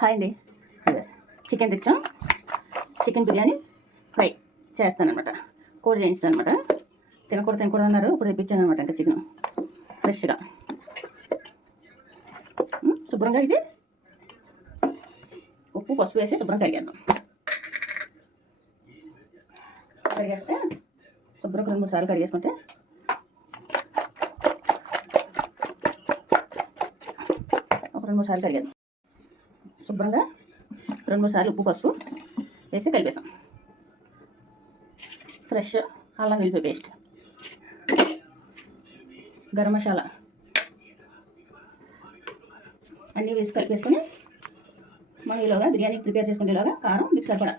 Hi అండి. Chicken తెచ్చాం. Chicken biryani fry చేస్తానమాట. కోడి చేయిస్తాను అనమాట. తినకూడదు అన్నారు. ఇప్పుడు తెప్పించాను అనమాట. ఇంకా చికెన్ ఫ్రెష్గా శుభ్రంగా ఇది ఉప్పు పసుపు వేసి శుభ్రంగా కడిగేద్దాం. కడిగేస్తే శుభ్రంగా 2-3 సార్లు కడిగేసుకుంటే ఒక 2-3 సార్లు కడిగేద్దాం. శుభ్రంగా 2-3 సార్లు ఉప్పు పసుపు వేసి కలిపేసాం. ఫ్రెష్ అల్లం వెల్లుల్లి పేస్ట్, గరం మసాలా అన్నీ వేసి కలిపేసుకొని మనం ఈలోగా బిర్యానీ ప్రిపేర్ చేసుకునేలాగా కారం మీకు సరిపడా,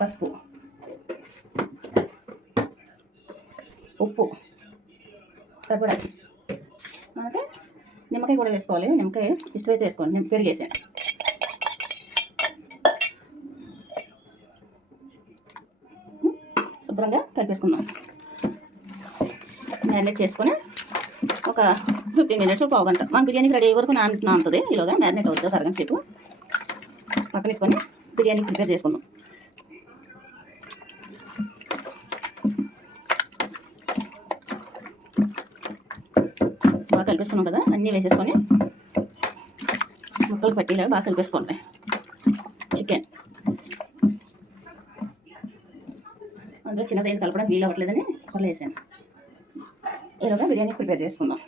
పసుపు, ఉప్పు సరిపడా, మనకి నిమ్మకాయ కూడా వేసుకోవాలి. నిమ్మకాయ ఇష్టమైతే వేసుకోండి. నేను పెరిగేసాను. శుభ్రంగా కలిపేసుకుందాం. మ్యారినేట్ చేసుకొని ఒక 15 మినిట్స్ పావుగంట మన బిర్యానీకి రెడీ అయ్యే వరకు నానుతుంది. ఈలోగా మ్యారినేట్ అవుతుంది. అరగంట సేపు పక్కన పెట్టుకొని బిర్యానీ ప్రిపేర్ చేసుకుందాం. బాగా కలిపేసుకున్నాం కదా, అన్నీ వేసేసుకొని ముక్కలు పట్టేలాగా బాగా కలిపేసుకోండి. చికెన్ అందులో చిన్నదైన కలపడానికి వీలు అవ్వట్లేదని కుక్కర్లో వేసాను. ఈలోగా బిర్యానీ ప్రిపేర్ చేసుకుందాం.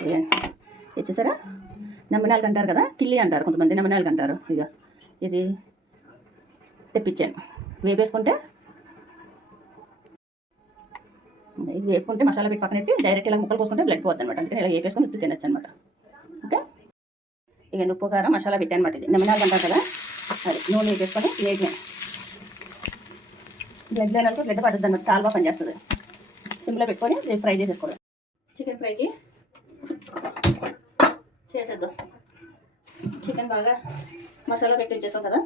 బిర్యానీ ఇచ్చేసారా? నమ్మనాలు అంటారు కదా, కిల్లి అంటారు కొంతమంది, నమ్మనాలు అంటారు. ఇక ఇది తెప్పించాను. వేపేసుకుంటే ఇది వేపుకుంటే మసాలా పెట్టి పక్కన పెట్టి డైరెక్ట్ ఇలా ముక్కలు కోసుకుంటే బ్లడ్ పోద్ది అనమాట. అందుకని ఇలా వేపేసుకొని ఉత్తి తినచ్చు అనమాట. ఓకే, ఇక ఉప్పు కారం మసాలా పెట్టాను అనమాట. ఇది నమ్మనాలు అంటారు కదా, అది నూనె వేపేసుకొని వేగిన బ్లడ్ లేనట్టు బ్లడ్ పడుతుంది అనమాట. చాలా బాగా పనిచేస్తుంది. సిమ్లో పెట్టుకొని ఫ్రై చేసేసుకోవాలి. చికెన్ ఫ్రైకి చేసేద్దాం. చికెన్ బాగా మసాలా పెట్టి వచ్చేసాం కదా,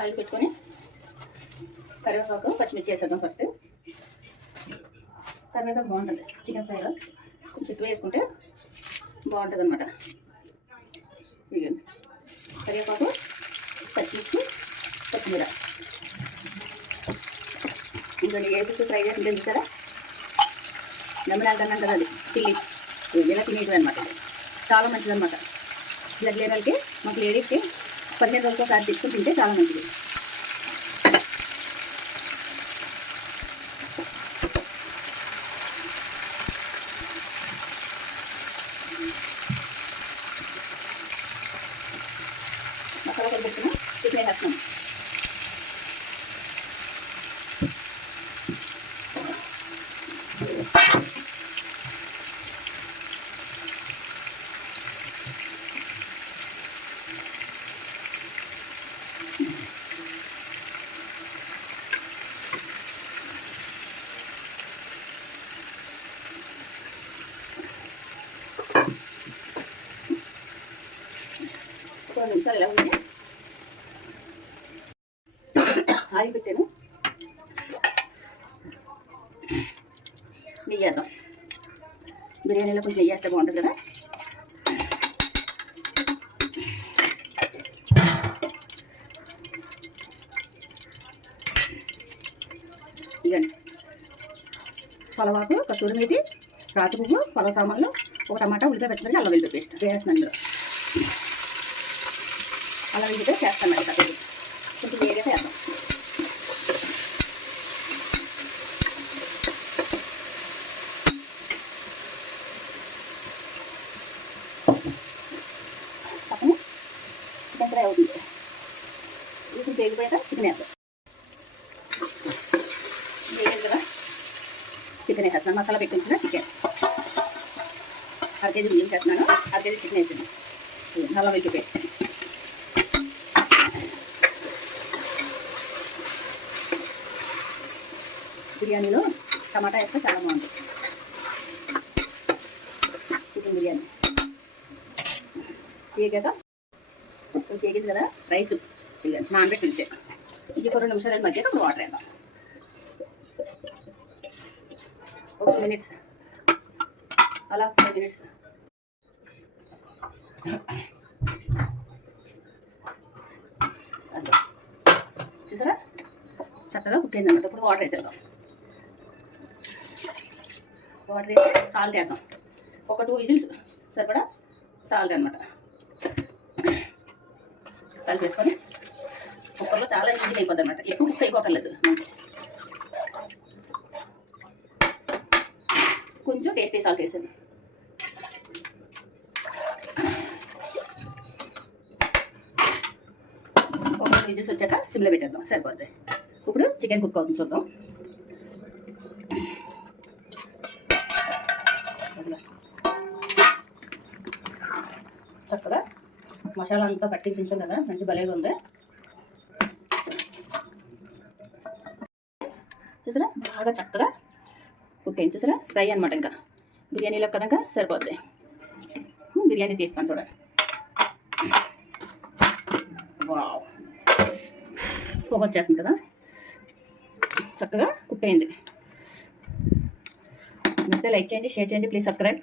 ఆయిల్ పెట్టుకొని కరివేపాకు పచ్చిమిర్చి వేసేద్దాం. ఫస్ట్ కరివేపాకు బాగుంటుంది చికెన్ ఫ్రైలో, కొంచెం ఎక్కువ వేసుకుంటే బాగుంటుంది అనమాట. కరివేపాకు, పచ్చిమిర్చి, కొత్తిమీర ఇంకా వేసి ఫ్రై చేసి చూసారా? నమ్మనాలు అన్నాం కదా, అది చిల్లీ ఇలా తినేటివి అనమాట. చాలా మంచిది అనమాట. బ్లడ్ లెవెల్కి మాకు లేడీస్కి 15 రోజులకి ఒకసారి తీసుకుని తింటే చాలా మంచిది. మసాలా కలిపెట్టుకున్న చికెన్ వేస్తాం. కొన్ని నిమిషాలు ఎలా ఉంది, ఆయిల్ పెట్టాను. నెయ్యి వేద్దాం. బిర్యానీలో కొంచెం నెయ్యి వేస్తే బాగుంటుంది కదా. ఇదండి పలవాకు, కస్తూరి మేతి, రాతి పువ్వు, పలవ సామాన్లు, ఒక టమాటా, ఉల్లిపాయ, పచ్చిమిరపకాయ, అల్లం వెల్లుల్లి పేస్ట్ వేస్తున్నాను. ఇందులో అల్లం వెల్లుల్లి పేస్ట్ చేస్తాను. అది కొంచెం వేడిగా వేద్దాం. పక్కన చికెన్ ఫ్రై అవుతుంది. ఇది వేగిపోయాక చికెన్ వేద్దాం. వేయలేదు కదా, చికెన్ వేసేస్తున్నాను. మసాలా పెట్టించిన చికెన్ 1/2 కేజీ బియ్యం చేస్తున్నాను. 1/2 కేజీ చికెన్ వేసింది. అల్లం వెల్లుల్లి పేస్ట్, బిర్యానీలో టమాటా వేస్తే చాలా బాగుంటుంది. చికెన్ బిర్యానీ వేగాక వేగింది కదా, రైస్ నానబెట్టి ఉంచే ఇది 2 నిమిషాలు మధ్య వాటర్ వేద్దాం. ఒక 2 మినిట్స్, అలా 5 మినిట్స్. అదే చూసారా చక్కగా కుక్ అయింది అన్నమాట. ఇప్పుడు వాటర్ వేసేద్దాం. వాటర్ వేసి సాల్ట్ వేద్దాం. ఒక 2 విజిల్స్ సరిపడా సాల్ట్ అనమాట కలిపేసుకొని కుక్కర్లో చాలా ఈజీగా అయిపోద్ది అనమాట. ఎక్కువ కుక్ అయిపోకర్లేదు, కొంచెం టేస్టీ సాల్ట్ వేసాను. ఒక 2 విజిల్స్ వచ్చాక సిమ్లో పెట్టేద్దాం, సరిపోద్ది. ఇప్పుడు చికెన్ కుక్ అవుతుంది చూద్దాం. చక్కగా మసాలా అంతా పట్టించాం కదా, మంచి భలేగా ఉంది. చూసారా బాగా చక్కగా కుక్ అయింది. చూసారా ఫ్రై అనమాట. ఇంకా బిర్యానీలో కదా ఇంకా సరిపోద్ది. బిర్యానీ తీస్తాను చూడండి. వావ్, పొగ వచ్చేస్తుంది కదా, చక్కగా కుక్ అయింది. నచ్చితే లైక్ చేయండి, షేర్ చేయండి, ప్లీజ్ సబ్స్క్రైబ్.